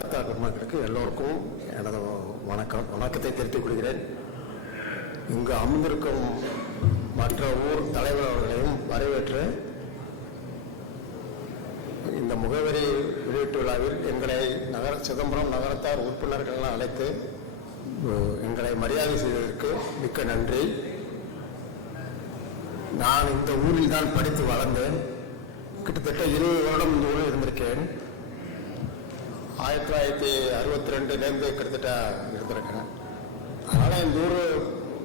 வார்த்தா பெருமக்களுக்கு எல்லோருக்கும் எனது வணக்கம். வணக்கத்தை தெரிவித்துக் கொள்கிறேன். இங்கு அமர்ந்திருக்கும் மற்ற ஊர் தலைவர் அவர்களையும் வரவேற்று இந்த முகவரி வெளியீட்டு விழாவில் எங்களை நகர சிதம்பரம் நகரத்தார் உறுப்பினர்கள் அழைத்து எங்களை மரியாதை செய்ததற்கு மிக்க நன்றி. நான் இந்த ஊரில் தான் படித்து வளர்ந்தேன். கிட்டத்தட்ட இருபது வருடம் இந்த ஊரில் இருந்திருக்கேன். ஆயிரத்தி தொள்ளாயிரத்தி அறுபத்தி ரெண்டுலேருந்து கிட்டத்தட்ட இருந்திருக்கிறேன். அதனால் இந்த ஊர்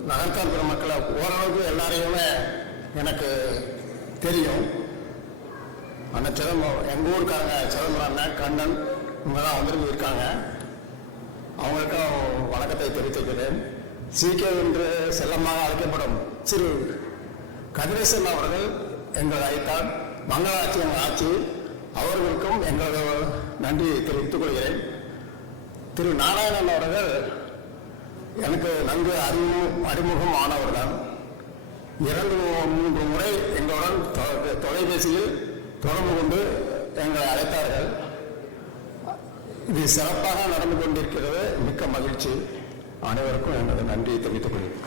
நகர்த்தாப்புற மக்களை ஓரளவுக்கு எல்லாரையுமே எனக்கு தெரியும். அந்த சிதம்பரம் எங்கள் ஊருக்காரங்க சிதம்பரம் அண்ணன் கண்ணன் இவங்கெல்லாம் வந்துருந்து இருக்காங்க. அவங்களுக்கும் வணக்கத்தை தெரிவித்துக்கிறேன். சீக்கிய என்று செல்லமாக அழைக்கப்படும் சிறு கதிரேசன் அவர்கள் எங்கள் அழைத்தார். மங்களாட்சி எங்கள் ஆட்சி. அவர்களுக்கும் எங்களது நன்றியை தெரிவித்துக் கொள்கிறேன். திரு நாராயணன் அவர்கள் எனக்கு நன்கு அறிமுகம் அறிமுகம் ஆனவர்தான். இரண்டு மூன்று முறை எங்களுடன் தொ- தொலைபேசியில் தொடர்பு கொண்டு எங்களை அழைத்தார்கள். இது சிறப்பாக நடந்து கொண்டிருக்கிறது. மிக்க மகிழ்ச்சி. அனைவருக்கும் எனது நன்றியை தெரிவித்துக் கொள்கிறேன்.